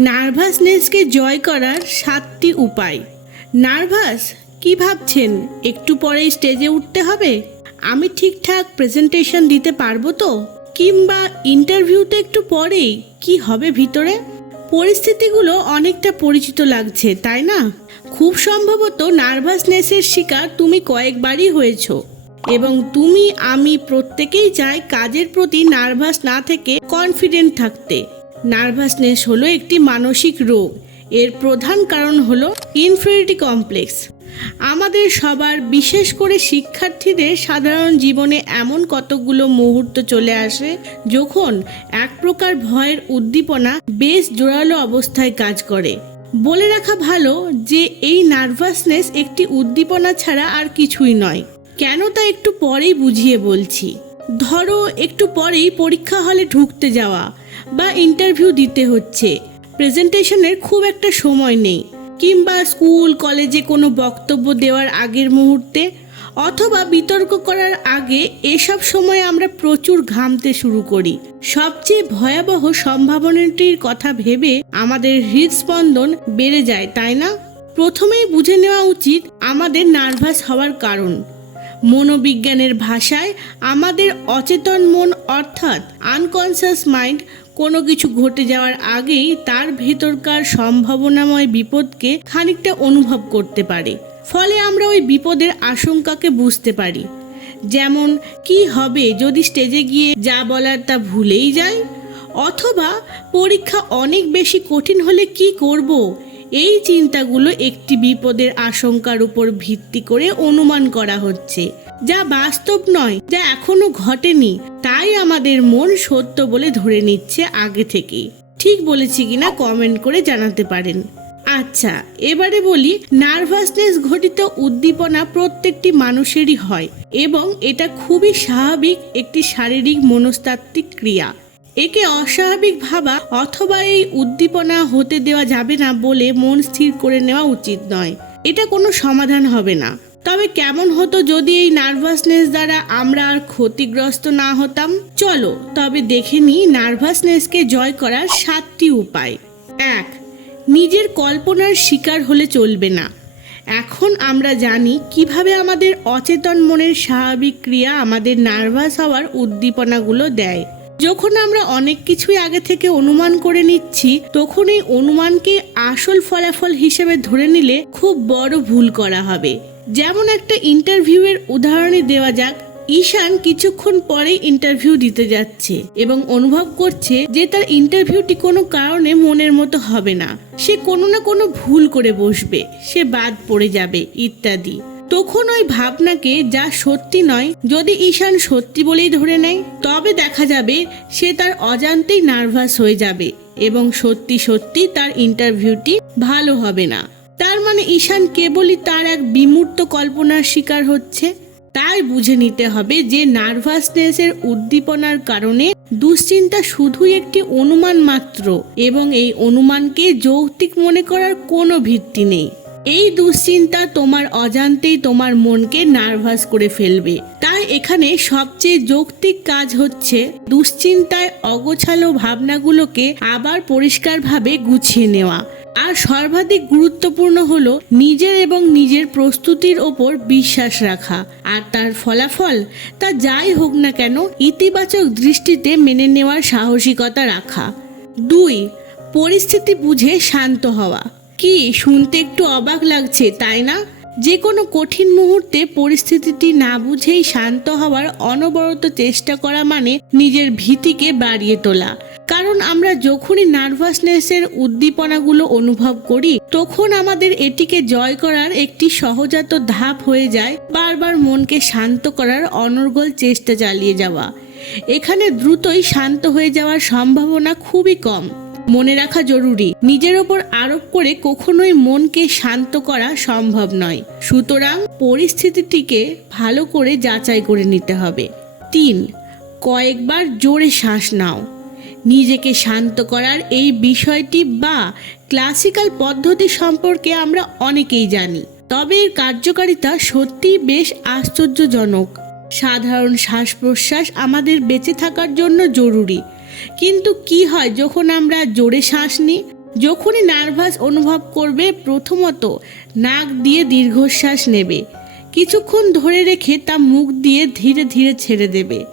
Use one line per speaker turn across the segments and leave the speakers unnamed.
নার্ভাসনেসকে জয় করার সাতটি উপায়। নার্ভাস, কি ভাবছেন? একটু পরেই স্টেজে উঠতে হবে? আমি ঠিকঠাক প্রেজেন্টেশন দিতে পারব তো? কিংবা ইন্টারভিউতে একটু পরেই কি হবে ভিতরে? পরিস্থিতিগুলো অনেকটা পরিচিত লাগছে, তাই না? খুব সম্ভবত নার্ভাসনেসের শিকার তুমি কয়েকবারই হয়েছো। এবং তুমি, আমি প্রত্যেকেই চাই কাজের প্রতি নার্ভাস না থেকে কনফিডেন্ট থাকতে। নার্ভাসনেস হলো একটি মানসিক রোগ। এর প্রধান কারণ হলো ইনফিনিটি কমপ্লেক্স। আমাদের সবার, বিশেষ করে শিক্ষার্থীদের, সাধারণ জীবনে এমন কতগুলো মুহূর্ত চলে আসে যখন এক প্রকার ভয়ের উদ্দীপনা বেশ জোরালো অবস্থায় কাজ করে। বলে রাখা ভালো যে, এই নার্ভাসনেস একটি উদ্দীপনা ছাড়া আর কিছুই নয়। কেন তা একটু পরেই বুঝিয়ে বলছি। ধরো, একটু পরেই পরীক্ষা হলে ঢুকতে যাওয়া বা ইন্টারভিউ দিতে হচ্ছে। প্রেজেন্টেশনের খুব একটা সময় নেই। কিংবা স্কুল কলেজে কোনো বক্তব্য দেওয়ার আগের মুহূর্তে অথবা বিতর্ক করার আগে এসব সময় আমরা প্রচুর ঘামতে শুরু করি। সবচেয়ে ভয়াবহ সম্ভাবনাটির কথা ভেবে আমাদের হৃদস্পন্দন বেড়ে যায়, তাই না? প্রথমেই বুঝে নেওয়া উচিত আমাদের নার্ভাস হওয়ার কারণ। মনোবিজ্ঞানের ভাষায় আমাদের অচেতন মন অর্থাৎ আনকনসিয়াস মাইন্ড কোনো কিছু ঘটে যাওয়ার আগেই তার ভেতরকার সম্ভাবনাময় বিপদকে খানিকটা অনুভব করতে পারে। ফলে আমরা ওই বিপদের আশঙ্কাকে বুঝতে পারি। যেমন, কি হবে যদি স্টেজে গিয়ে যা বলার তা ভুলেই যায়? অথবা, পরীক্ষা অনেক বেশি কঠিন হলে কি করব? এই চিন্তাগুলো একটি বিপদের আশঙ্কার উপর ভিত্তি করে অনুমান করা হচ্ছে, যা বাস্তব নয়, যা এখনও ঘটেনি। তাই আমাদের মন সত্য বলে ধরে নিচ্ছে আগে থেকেই ঠিক বলেছি কিনা কমেন্ট করে জানাতে পারেন। আচ্ছা এবারে বলি নার্ভাসনেস ঘটিত উদ্দীপনা প্রত্যেকটি মানুষেরই হয় এবং এটা খুবই স্বাভাবিক একটি শারীরিক মনস্তাত্ত্বিক ক্রিয়া। একে অস্বাভাবিক ভাবা অথবা এই উদ্দীপনা হতে দেওয়া যাবে না বলে মন স্থির করে নেওয়া উচিত নয়। এটা কোনো সমাধান হবে না। তবে কেমন হতো যদি এই নার্ভাসনেস দ্বারা আমরা আর ক্ষতিগ্রস্ত না হতাম? চলো, তবে দেখে নিই নার্ভাসনেসকে জয় করার সাতটি উপায়। এক, নিজের কল্পনার শিকার হলে চলবে না। এখন আমরা জানি কীভাবে আমাদের অচেতন মনের স্বাভাবিক ক্রিয়া আমাদের নার্ভাস হওয়ার উদ্দীপনাগুলো দেয়। যখন আমরা অনেক কিছুই আগে থেকে অনুমান করে নিচ্ছি, তখন এই অনুমানকে আসল ফলাফল হিসেবে ধরে নিলে খুব বড় ভুল করা হবে। যেমন একটা ইন্টারভিউয়ের উদাহরণে দেওয়া যাক, ঈশান কিছুক্ষণ পরেই ইন্টারভিউ দিতে যাচ্ছে এবং অনুভব করছে যে তার ইন্টারভিউটি কোনো কারণে মনের মতো হবে না। সে কোনো না কোনো ভুল করে বসবে, সে বাদ পড়ে যাবে, ইত্যাদি। তখন ওই ভাবনাকে যা সত্যি নয়, যদি ঈশান সত্যি বলেই ধরে নেয়, তবে দেখা যাবে সে তার অজান্তেই নার্ভাস হয়ে যাবে এবং সত্যি সত্যি তার ইন্টারভিউটি ভালো হবে না। তার মানে ঈশান কেবলই তার এক বিমূর্ত কল্পনার শিকার হচ্ছে। তাই বুঝে নিতে হবে যে নার্ভাসনেসের উদ্দীপনার কারণে দুশ্চিন্তা শুধুই একটি অনুমান মাত্র এবং এই অনুমানকে যৌক্তিক মনে করার কোনো ভিত্তি নেই। এই দুশ্চিন্তা তোমার অজান্তেই তোমার মনকে নার্ভাস করে ফেলবে। তাই এখানে সবচেয়ে যৌক্তিক কাজ হচ্ছে দুশ্চিন্তায় অগোছালো ভাবনাগুলোকে আবার পরিষ্কারভাবে গুছিয়ে নেওয়া। আর সর্বাধিক গুরুত্বপূর্ণ হলো নিজের এবং নিজের প্রস্তুতির ওপর বিশ্বাস রাখা। আর তার ফলাফল তা যাই হোক না কেন ইতিবাচক দৃষ্টিতে মেনে নেওয়ার সাহসিকতা রাখা। দুই, পরিস্থিতি বুঝে শান্ত হওয়া। কি? শুনতে একটু অবাক লাগছে, তাই না? যে কোনো কঠিন মুহূর্তে পরিস্থিতিটি না বুঝেই শান্ত হওয়ার অনবরত চেষ্টা করা মানে নিজের ভীতিকে বাড়িয়ে তোলা। কারণ আমরা যখনই নার্ভাসনেসের উদ্দীপনাগুলো অনুভব করি, তখন আমাদের এটিকে জয় করার একটি সহজাত ধাপ হয়ে যায় বারবার মনকে শান্ত করার অনর্গল চেষ্টা চালিয়ে যাওয়া। এখানে দ্রুতই শান্ত হয়ে যাওয়ার সম্ভাবনা খুবই কম। মনে রাখা জরুরি। নিজের ওপর আরোপ করে কখনোই মনকে শান্ত করা সম্ভব নয়। সুতরাং পরিস্থিতিটিকে ভালো করে যাচাই করে নিতে হবে। তিন, কয়েকবার জোরে শ্বাস নাও। নিজেকে শান্ত করার এই বিষয়টি বা ক্লাসিক্যাল পদ্ধতি সম্পর্কে আমরা অনেকেই জানি। তবে এর কার্যকারিতা সত্যিই বেশ আশ্চর্যজনক। সাধারণ শ্বাস প্রশ্বাস আমাদের বেঁচে থাকার জন্য জরুরি। কিন্তু কি হয় যখন আমরা জোরে শ্বাস নিই? যখনই নার্ভাস অনুভব করবে, প্রথমত নাক দিয়ে দীর্ঘশ্বাস নেবে। কিছুক্ষণ ধরে রেখে তা মুখ দিয়ে ধীরে ধীরে ছেড়ে দেবে।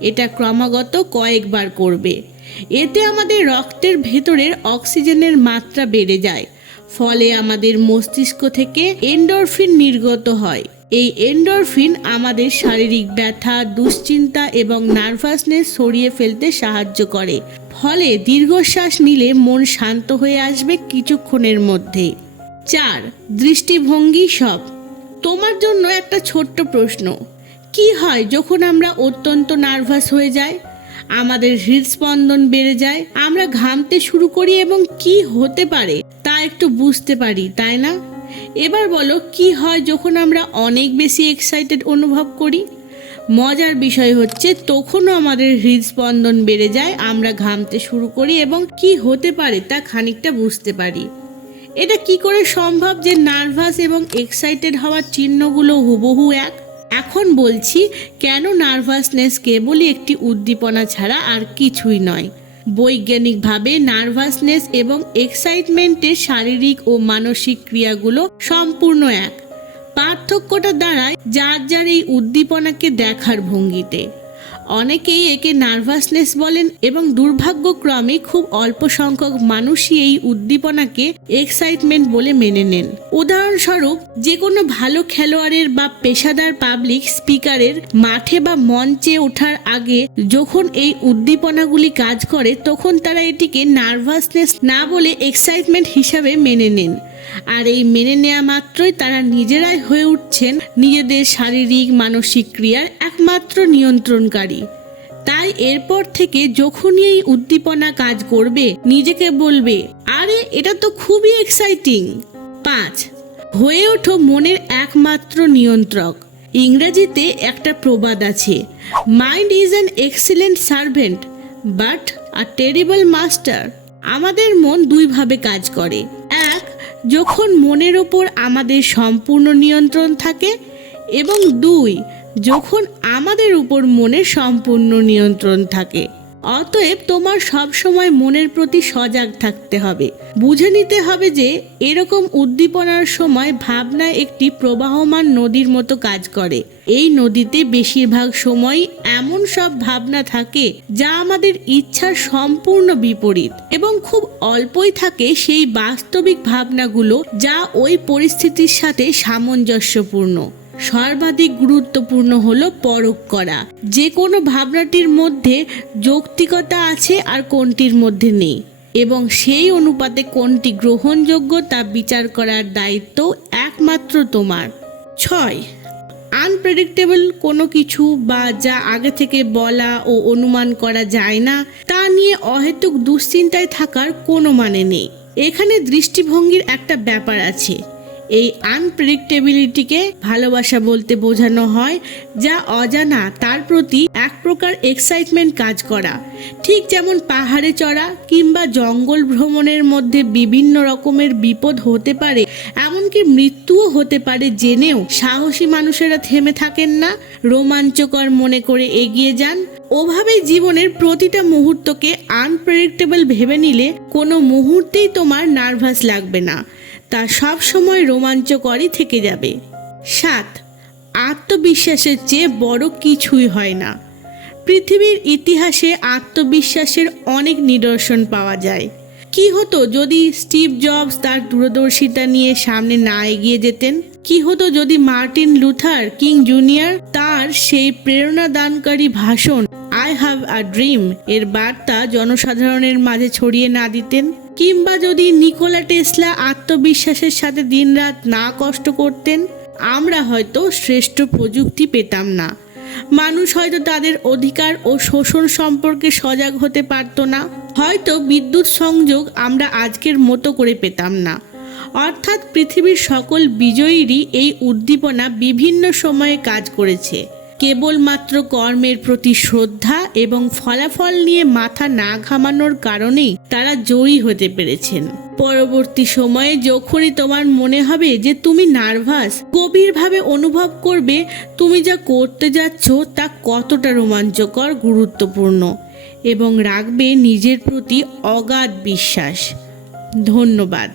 এটা ক্রমাগত কয়েকবার করবে। এতে আমাদের রক্তের ভেতরের অক্সিজেনের মাত্রা বেড়ে যায়। ফলে আমাদের মস্তিষ্ক থেকে এন্ডরফিন নির্গত হয়। এই এন্ডরফিন আমাদের শারীরিক ব্যথা, দুশ্চিন্তা এবং নার্ভাসনেস সরিয়ে ফেলতে সাহায্য করে। ফলে দীর্ঘশ্বাস নিলে মন শান্ত হয়ে আসবে কিছুক্ষণের মধ্যে। চার, দৃষ্টিভঙ্গি সব। তোমার জন্য একটা ছোট্ট প্রশ্ন। কি হয় যখন আমরা অত্যন্ত নার্ভাস হয়ে যাই? আমাদের হৃদস্পন্দন বেড়ে যায়। আমরা ঘামতে শুরু করি এবং কি হতে পারে? তা একটু বুঝতে পারি, তাই না? এবার বলো, কি হয় যখন আমরা অনেক বেশি এক্সাইটেড অনুভব করি? মজার বিষয় হচ্ছে, তখনও আমাদের হৃদস্পন্দন বেড়ে যায়, আমরা ঘামতে শুরু করি এবং কি হতে পারে তা খানিকটা বুঝতে পারি। এটা কি করে সম্ভব যে নার্ভাস এবং এক্সাইটেড হওয়ার চিহ্নগুলো হুবহু এক? এখন বলছি, কেন নার্ভাসনেস কেবলই একটি উদ্দীপনা ছাড়া আর কিছুই নয়? বৈজ্ঞানিকভাবে নার্ভাসনেস এবং এক্সাইটমেন্টের শারীরিক ও মানসিক ক্রিয়াগুলো সম্পূর্ণ এক। পার্থক্যটা দাঁড়ায় যার যার এই উদ্দীপনাকে দেখার ভঙ্গিতে। অনেকেই একে নার্ভাসনেস বলেন এবং দুর্ভাগ্যক্রমে খুব অল্প সংখ্যক মানুষই এই উদ্দীপনাকে এক্সাইটমেন্ট বলে মেনে নেন। উদাহরণস্বরূপ যে কোনো ভালো খেলোয়াড়ের বা পেশাদার পাবলিক স্পিকারের মাঠে বা মঞ্চে ওঠার আগে যখন এই উদ্দীপনাগুলি কাজ করে, তখন তারা এটিকে নার্ভাসনেস না বলে এক্সাইটমেন্ট হিসাবে মেনে নেন। আর এই মেনে নেওয়া মাত্রই তারা নিজেরাই হয়ে উঠছেন নিজেদের শারীরিক, মানসিক ক্রিয়ার একমাত্র নিয়ন্ত্রণকারী। তাই এরপর থেকে যখনই এই উদ্দীপনা কাজ করবে, নিজেকে বলবে, আরে, এটা তো খুবই এক্সাইটিং পাঁচ, হয়ে ওঠো মনের একমাত্র নিয়ন্ত্রক। ইংরেজিতে একটা প্রবাদ আছে mind is an excellent servant but a terrible master আমাদের মন দুইভাবে কাজ করে। যখন মনের ওপর আমাদের সম্পূর্ণ নিয়ন্ত্রণ থাকে এবং দুই, যখন আমাদের উপর মনের সম্পূর্ণ নিয়ন্ত্রণ থাকে। অতএব তোমার সব সময় মনের প্রতি সজাগ থাকতে হবে। বুঝে নিতে হবে যে, এরকম উদ্দীপনার সময় ভাবনা একটি প্রবাহমান নদীর মতো কাজ করে। এই নদীতে বেশিরভাগ সময় এমন সব ভাবনা থাকে যা আমাদের ইচ্ছার সম্পূর্ণ বিপরীত এবং খুব অল্পই থাকে সেই বাস্তবিক ভাবনাগুলো যা ওই পরিস্থিতির সাথে সামঞ্জস্যপূর্ণ। সর্বাধিক গুরুত্বপূর্ণ হলো পরখ করা। যে কোনো ভাবনাটির মধ্যে যৌক্তিকতা আছে আর কোনটির মধ্যে নেই। এবং সেই অনুপাতে কোনটি গ্রহণযোগ্য তা বিচার করার দায়িত্ব একমাত্র তোমার। ছয় আনপ্রেডিক্টেবল কোনো কিছু বা যা আগে থেকে বলা ও অনুমান করা যায় না, তা নিয়ে অহেতুক দুশ্চিন্তায় থাকার কোনো মানে নেই। এখানে দৃষ্টিভঙ্গির একটা ব্যাপার আছে। এই আনপ্রেডিক্টেবিলিটিকে ভালোবাসা বলতে বোঝানো হয়, যা অজানা, তার প্রতি এক প্রকার এক্সাইটমেন্ট কাজ করা। ঠিক যেমন পাহাড়ে চড়া কিংবা জঙ্গল ভ্রমণের মধ্যে বিভিন্ন রকমের বিপদ হতে পারে, এমনকি মৃত্যুও হতে পারে জেনেও সাহসী মানুষেরা থেমে থাকেন না, রোমাঞ্চকর মনে করে এগিয়ে যান। ওভাবে জীবনের প্রতিটা মুহূর্তকে আনপ্রেডিক্টেবল ভেবে নিলে কোনো মুহূর্তেই তোমার নার্ভাস লাগবে না। তা সব সময় রোমাঞ্চকরই থেকে যাবে। সাত, আত্মবিশ্বাসের চেয়ে বড় কিছুই হয় না। পৃথিবীর ইতিহাসে আত্মবিশ্বাসের অনেক নিদর্শন পাওয়া যায়। কি হতো যদি স্টিভ জবস তার দূরদর্শিতা নিয়ে সামনে না এগিয়ে যেতেন? কি হতো যদি মার্টিন লুথার কিং জুনিয়র তার সেই প্রেরণাদানকারী ভাষণ, আই হ্যাভ আ ড্রিম এর বার্তা জনসাধারণের মাঝে ছড়িয়ে না দিতেন? কিংবা যদি নিকোলা টেসলা আত্মবিশ্বাসের সাথে দিনরাত না কষ্ট করতেন, আমরা হয়তো শ্রেষ্ঠ প্রযুক্তি পেতাম না। মানুষ হয়তো তাদের অধিকার ও শোষণ সম্পর্কে সজাগ হতে পারত না। হয়তো বিদ্যুৎ সংযোগ আমরা আজকের মতো করে পেতাম না। অর্থাৎ পৃথিবীর সকল বিজয়ীরই এই উদ্দীপনা বিভিন্ন সময়ে কাজ করেছে। কেবলমাত্র কর্মের প্রতি শ্রদ্ধা এবং ফলাফল নিয়ে মাথা না ঘামানোর কারণেই তারা জয়ী হতে পেরেছেন। পরবর্তী সময়ে যখনই তোমার মনে হবে যে তুমি নার্ভাস, গভীরভাবে অনুভব করবে তুমি যা করতে যাচ্ছ তা কতটা রোমাঞ্চকর, গুরুত্বপূর্ণ এবং রাখবে নিজের প্রতি অগাধ বিশ্বাস। ধন্যবাদ।